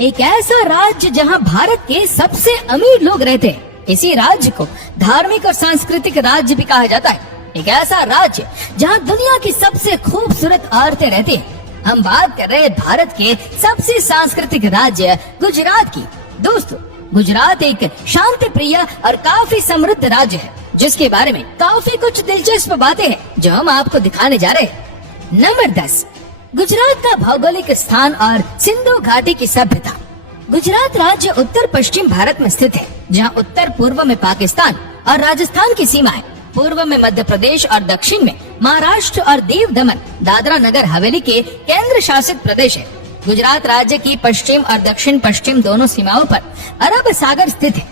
एक ऐसा राज्य जहां भारत के सबसे अमीर लोग रहते हैं। इसी राज्य को धार्मिक और सांस्कृतिक राज्य भी कहा जाता है। एक ऐसा राज्य जहां दुनिया की सबसे खूबसूरत औरतें रहती हैं। हम बात कर रहे हैं भारत के सबसे सांस्कृतिक राज्य गुजरात की। दोस्तों, गुजरात एक शांति प्रिय और काफी समृद्ध राज्य है, जिसके बारे में काफी कुछ दिलचस्प बातें हैं जो हम आपको दिखाने जा रहे हैं। नंबर 10, गुजरात का भौगोलिक स्थान और सिंधु घाटी की सभ्यता। गुजरात राज्य उत्तर पश्चिम भारत में स्थित है, जहां उत्तर पूर्व में पाकिस्तान और राजस्थान की सीमा है, पूर्व में मध्य प्रदेश और दक्षिण में महाराष्ट्र और दीव दमन दादरा नगर हवेली के केंद्र शासित प्रदेश है। गुजरात राज्य की पश्चिम और दक्षिण पश्चिम दोनों सीमाओं पर अरब सागर स्थित है।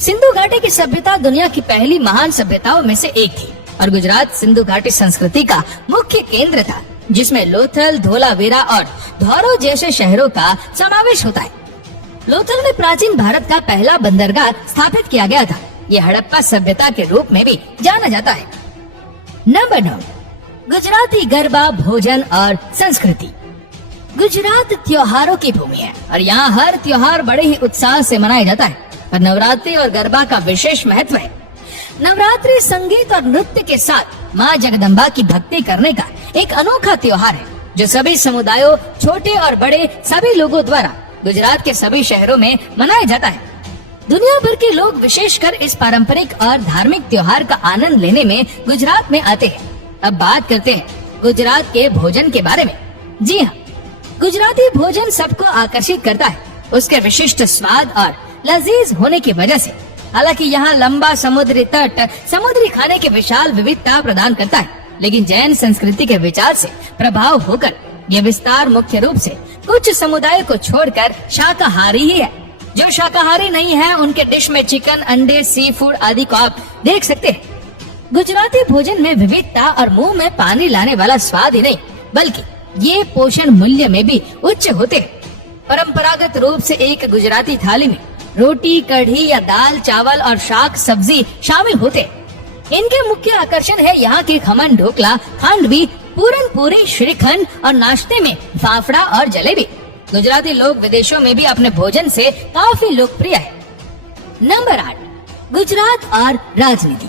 सिंधु घाटी की सभ्यता दुनिया की पहली महान सभ्यताओं में से एक थी और गुजरात सिंधु घाटी संस्कृति का मुख्य केंद्र था, जिसमें लोथल, धोलावीरा और धौरो जैसे शहरों का समावेश होता है। लोथल में प्राचीन भारत का पहला बंदरगाह स्थापित किया गया था। ये हड़प्पा सभ्यता के रूप में भी जाना जाता है। नंबर 9, गुजराती गरबा, भोजन और संस्कृति। गुजरात त्योहारों की भूमि है और यहाँ हर त्योहार बड़े ही उत्साह से मनाया जाता है। पर नवरात्रि और गरबा का विशेष महत्व है। नवरात्रि संगीत और नृत्य के साथ माँ जगदम्बा की भक्ति करने का एक अनोखा त्योहार है, जो सभी समुदायों, छोटे और बड़े सभी लोगों द्वारा गुजरात के सभी शहरों में मनाया जाता है। दुनिया भर के लोग विशेषकर इस पारंपरिक और धार्मिक त्योहार का आनंद लेने में गुजरात में आते हैं। अब बात करते हैं गुजरात के भोजन के बारे में। जी हाँ, गुजराती भोजन सबको आकर्षित करता है, उसके विशिष्ट स्वाद और लजीज होने की वजह से। हालांकि यहाँ लंबा समुद्री तट समुद्री खाने की विशाल विविधता प्रदान करता है, लेकिन जैन संस्कृति के विचार से प्रभाव होकर यह विस्तार मुख्य रूप से कुछ समुदायों को छोड़कर शाकाहारी ही है। जो शाकाहारी नहीं है, उनके डिश में चिकन, अंडे, सी फूड आदि को आप देख सकते हैं। गुजराती भोजन में विविधता और मुंह में पानी लाने वाला स्वाद ही नहीं, बल्कि ये पोषण मूल्य में भी उच्च होते हैं। परंपरागत रूप से एक गुजराती थाली में रोटी, कढ़ी या दाल, चावल और शाक सब्जी शामिल होते हैं। इनके मुख्य आकर्षण है यहाँ की खमन, ढोकला, खांडवी, पूरन पूरी, श्रीखंड और नाश्ते में फाफड़ा और जलेबी। गुजराती लोग विदेशों में भी अपने भोजन से काफी लोकप्रिय है। नंबर 8, गुजरात और राजनीति।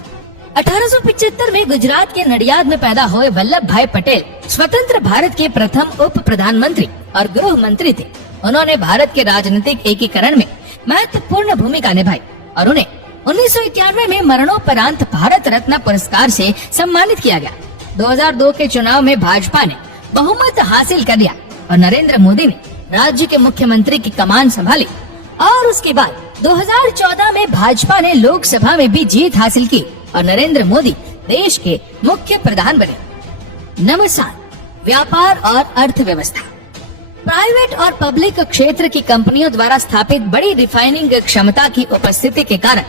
1875 में गुजरात के नडियाद में पैदा हुए वल्लभ भाई पटेल स्वतंत्र भारत के प्रथम उप प्रधानमंत्री और गृह मंत्री थे। उन्होंने भारत के राजनीतिक एकीकरण में महत्वपूर्ण भूमिका निभाई और उन्हें 1991 में मरणोपरांत भारत रत्न पुरस्कार से सम्मानित किया गया। 2002 के चुनाव में भाजपा ने बहुमत हासिल कर लिया और नरेंद्र मोदी ने राज्य के मुख्यमंत्री की कमान संभाली और उसके बाद 2014 में भाजपा ने लोकसभा में भी जीत हासिल की और नरेंद्र मोदी देश के मुख्य प्रधान बने। नंबर 7, व्यापार और अर्थव्यवस्था। प्राइवेट और पब्लिक क्षेत्र की कंपनियों द्वारा स्थापित बड़ी रिफाइनिंग क्षमता की उपस्थिति के कारण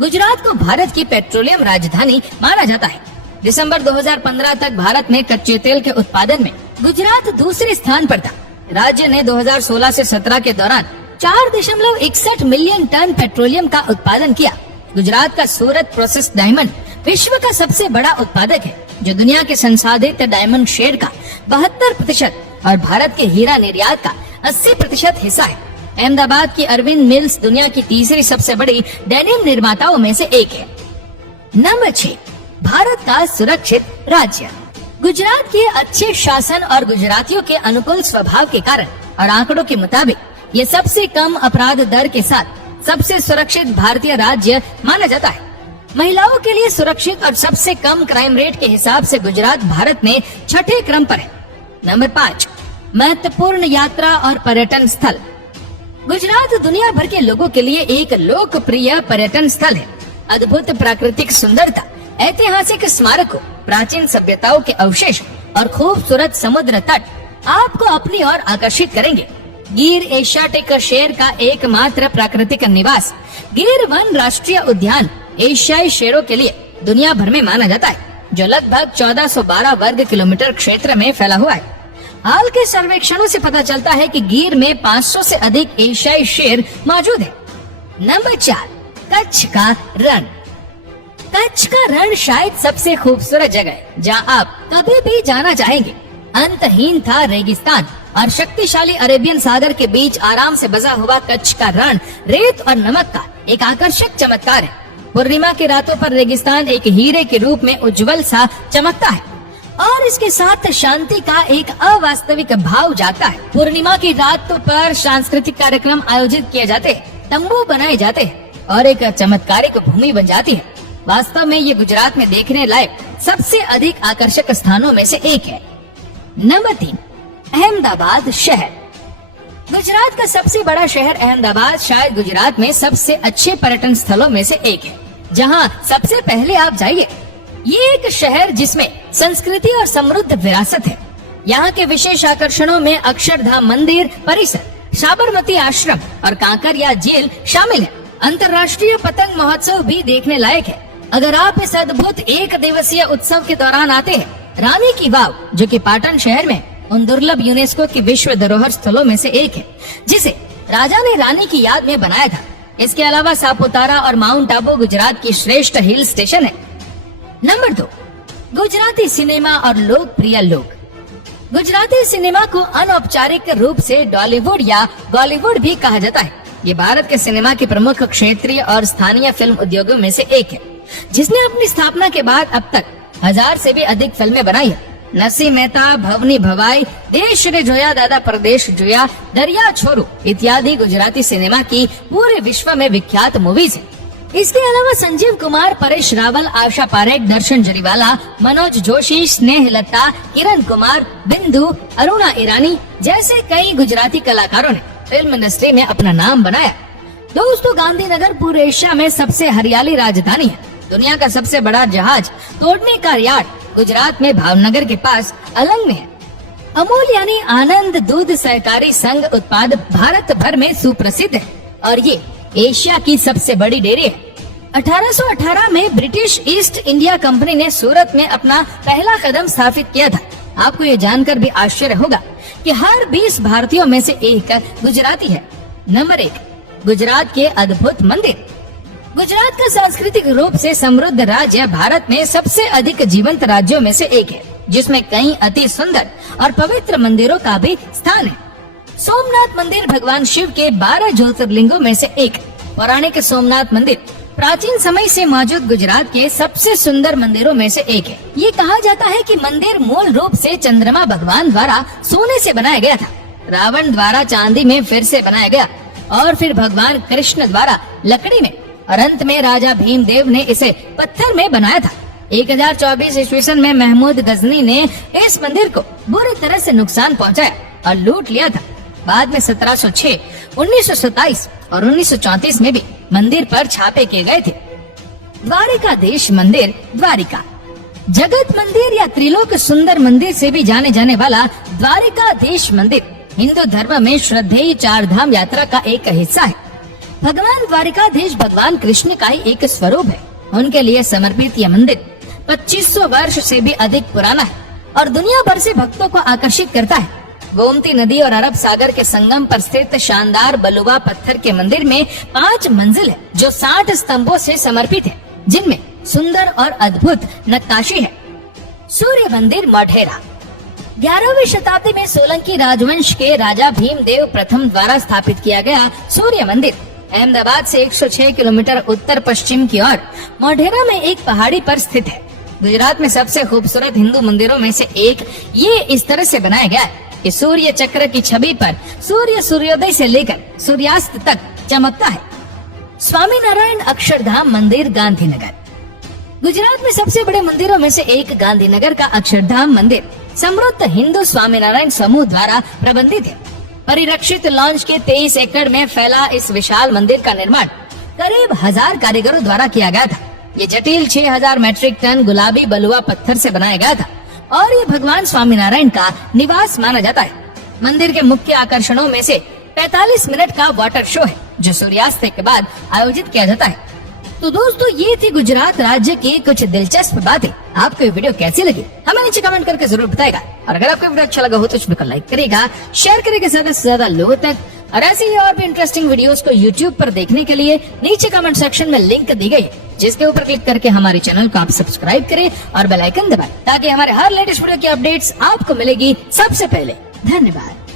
गुजरात को भारत की पेट्रोलियम राजधानी माना जाता है। दिसंबर 2015 तक भारत में कच्चे तेल के उत्पादन में गुजरात दूसरे स्थान पर था। राज्य ने 2016 से 17 के दौरान 4.61 मिलियन टन पेट्रोलियम का उत्पादन किया। गुजरात का सूरत प्रोसेस डायमंड विश्व का सबसे बड़ा उत्पादक है, जो दुनिया के संसाधित डायमंड शेयर का 72% और भारत के हीरा निर्यात का 80% हिस्सा है। अहमदाबाद की अरविंद मिल्स दुनिया की तीसरी सबसे बड़ी डेनिम निर्माताओं में से एक है। नंबर 6, भारत का सुरक्षित राज्य। गुजरात के अच्छे शासन और गुजरातियों के अनुकूल स्वभाव के कारण और आंकड़ों के मुताबिक ये सबसे कम अपराध दर के साथ सबसे सुरक्षित भारतीय राज्य माना जाता है। महिलाओं के लिए सुरक्षित और सबसे कम क्राइम रेट के हिसाब से गुजरात भारत में 6ठे क्रम पर है। नंबर 5, महत्वपूर्ण यात्रा और पर्यटन स्थल। गुजरात दुनिया भर के लोगों के लिए एक लोकप्रिय पर्यटन स्थल है। अद्भुत प्राकृतिक सुंदरता, ऐतिहासिक स्मारकों, प्राचीन सभ्यताओं के अवशेष और खूबसूरत समुद्र तट आपको अपनी ओर आकर्षित करेंगे। गिर एशियाटिक शेर का एकमात्र प्राकृतिक निवास गिर वन राष्ट्रीय उद्यान एशियाई शेरों के लिए दुनिया भर में माना जाता है, जो लगभग 1412 वर्ग किलोमीटर क्षेत्र में फैला हुआ है। हाल के सर्वेक्षणों से पता चलता है कि गिर में 500 से अधिक एशियाई शेर मौजूद है। नंबर 4, कच्छ का रण। कच्छ का रण शायद सबसे खूबसूरत जगह है जहां आप कभी भी जाना चाहेंगे। अंतहीन था रेगिस्तान और शक्तिशाली अरेबियन सागर के बीच आराम से बसा हुआ कच्छ का रण रेत और नमक का एक आकर्षक चमत्कार है। पूर्णिमा की रातों पर रेगिस्तान एक हीरे के रूप में उज्जवल सा चमकता है और इसके साथ शांति का एक अवास्तविक भाव जाता है। पूर्णिमा की रातों पर सांस्कृतिक कार्यक्रम आयोजित किए जाते हैं, तंबू बनाए जाते हैं और एक चमत्कारिक भूमि बन जाती है। वास्तव में ये गुजरात में देखने लायक सबसे अधिक आकर्षक स्थानों में से एक है। नंबर 3, अहमदाबाद शहर। गुजरात का सबसे बड़ा शहर अहमदाबाद शायद गुजरात में सबसे अच्छे पर्यटन स्थलों में से एक है, जहां सबसे पहले आप जाइए। ये एक शहर जिसमें संस्कृति और समृद्ध विरासत है। यहाँ के विशेष आकर्षणों में अक्षरधाम मंदिर परिसर, साबरमती आश्रम और कांकरिया झील शामिल है। अंतर्राष्ट्रीय पतंग महोत्सव भी देखने लायक है। अगर आप इस अद्भुत एक दिवसीय उत्सव के दौरान आते हैं, रानी की वाव जो कि पाटन शहर में उन दुर्लभ यूनेस्को की विश्व धरोहर स्थलों में से एक है, जिसे राजा ने रानी की याद में बनाया था। इसके अलावा सापुतारा और माउंट आबू गुजरात की श्रेष्ठ हिल स्टेशन है। नंबर 2, गुजराती सिनेमा और लोकप्रिय लोग। गुजराती सिनेमा को अनौपचारिक रूप से डॉलीवुड या बॉलीवुड भी कहा जाता है। ये भारत के सिनेमा के प्रमुख क्षेत्रीय और स्थानीय फिल्म उद्योगों में से एक है, जिसने अपनी स्थापना के बाद अब तक 1000 से भी अधिक फिल्में बनाई है। नरसिंह मेहता, भवनी भवाई, देश रे जोया, दादा परदेश जोया, दरिया छोरू इत्यादि गुजराती सिनेमा की पूरे विश्व में विख्यात मूवीज है। इसके अलावा संजीव कुमार, परेश रावल, आशा पारेख, दर्शन जरीवाला, मनोज जोशी, स्नेह लता, किरण कुमार, बिंदु, अरुणा ईरानी जैसे कई गुजराती कलाकारों ने फिल्म इंडस्ट्री में अपना नाम बनाया। दोस्तों, गांधीनगर पूरे एशिया में सबसे हरियाली राजधानी है। दुनिया का सबसे बड़ा जहाज तोड़ने का यार्ड गुजरात में भावनगर के पास अलंग में है। अमूल यानी आनंद दूध सहकारी संघ उत्पाद भारत भर में सुप्रसिद्ध है और ये एशिया की सबसे बड़ी डेयरी है। 1818 में ब्रिटिश ईस्ट इंडिया कंपनी ने सूरत में अपना पहला कदम स्थापित किया था। आपको ये जानकर भी आश्चर्य होगा कि हर 20 भारतीयों में से एक गुजराती है। नंबर 1, गुजरात के अद्भुत मंदिर। गुजरात का सांस्कृतिक रूप से समृद्ध राज्य भारत में सबसे अधिक जीवंत राज्यों में से एक है, जिसमें कई अति सुंदर और पवित्र मंदिरों का भी स्थान है। सोमनाथ मंदिर भगवान शिव के 12 ज्योतिर्लिंगों में से एक। पौराणिक सोमनाथ मंदिर प्राचीन समय से मौजूद गुजरात के सबसे सुंदर मंदिरों में से एक है। ये कहा जाता है कि मंदिर मूल रूप से चंद्रमा भगवान द्वारा सोने से बनाया गया था, रावण द्वारा चांदी में फिर से बनाया गया और फिर भगवान कृष्ण द्वारा लकड़ी में और अंत में राजा भीमदेव ने इसे पत्थर में बनाया था। 1024 ईस्वी सन में महमूद गजनी ने इस मंदिर को बुरी तरह से नुकसान पहुंचाया और लूट लिया था। बाद में 1706, 1927 और 1934 में भी मंदिर पर छापे किए गए थे। द्वारिकाधीश मंदिर द्वारिका। जगत मंदिर या त्रिलोक सुंदर मंदिर से भी जाने जाने वाला द्वारिकाधीश मंदिर हिंदू धर्म में श्रद्धेय 4 धाम यात्रा का एक हिस्सा है। भगवान द्वारिकाधीश भगवान कृष्ण का ही एक स्वरूप है। उनके लिए समर्पित यह मंदिर 2500 वर्ष से भी अधिक पुराना है और दुनिया भर से भक्तों को आकर्षित करता है। गोमती नदी और अरब सागर के संगम पर स्थित शानदार बलुआ पत्थर के मंदिर में 5 मंजिल है, जो 60 स्तंभों से समर्पित है, जिनमें सुंदर और अद्भुत नक्काशी है। सूर्य मंदिर मोढेरा। 11वीं शताब्दी में सोलंकी राजवंश के राजा भीमदेव प्रथम द्वारा स्थापित किया गया सूर्य मंदिर अहमदाबाद से 106 किलोमीटर उत्तर पश्चिम की ओर मोढेरा में एक पहाड़ी पर स्थित है। गुजरात में सबसे खूबसूरत हिंदू मंदिरों में से एक ये इस तरह से बनाया गया है कि सूर्य चक्र की छवि पर सूर्य सूर्योदय से लेकर सूर्यास्त तक चमकता है। स्वामी नारायण अक्षरधाम मंदिर गांधीनगर। गुजरात में सबसे बड़े मंदिरों में से एक गांधीनगर का अक्षरधाम मंदिर समृद्ध हिंदू स्वामीनारायण समूह द्वारा प्रबंधित है। परिरक्षित लॉन्च के 23 एकड़ में फैला इस विशाल मंदिर का निर्माण करीब 1000 कारीगरों द्वारा किया गया था। ये जटिल 6000 मैट्रिक टन गुलाबी बलुआ पत्थर से बनाया गया था और ये भगवान स्वामीनारायण का निवास माना जाता है। मंदिर के मुख्य आकर्षणों में से 45 मिनट का वाटर शो है, जो सूर्यास्त के बाद आयोजित किया जाता है। तो दोस्तों, ये थी गुजरात राज्य की कुछ दिलचस्प बातें। आपको ये वीडियो कैसी लगी हमें नीचे कमेंट करके जरूर बताएगा और अगर आपको वीडियो अच्छा लगा हो तो इस वीडियो को लाइक करेगा, शेयर करेगा ज्यादा से ज्यादा लोगों तक। और ऐसी ही और भी इंटरेस्टिंग वीडियोस को यूट्यूब पर देखने के लिए नीचे कमेंट सेक्शन में लिंक दी गई है, जिसके ऊपर क्लिक करके हमारे चैनल को आप सब्सक्राइब करें और बेल आइकन दबाएं, ताकि हमारे हर लेटेस्ट वीडियो की अपडेट्स आपको मिलेगी सबसे पहले। धन्यवाद।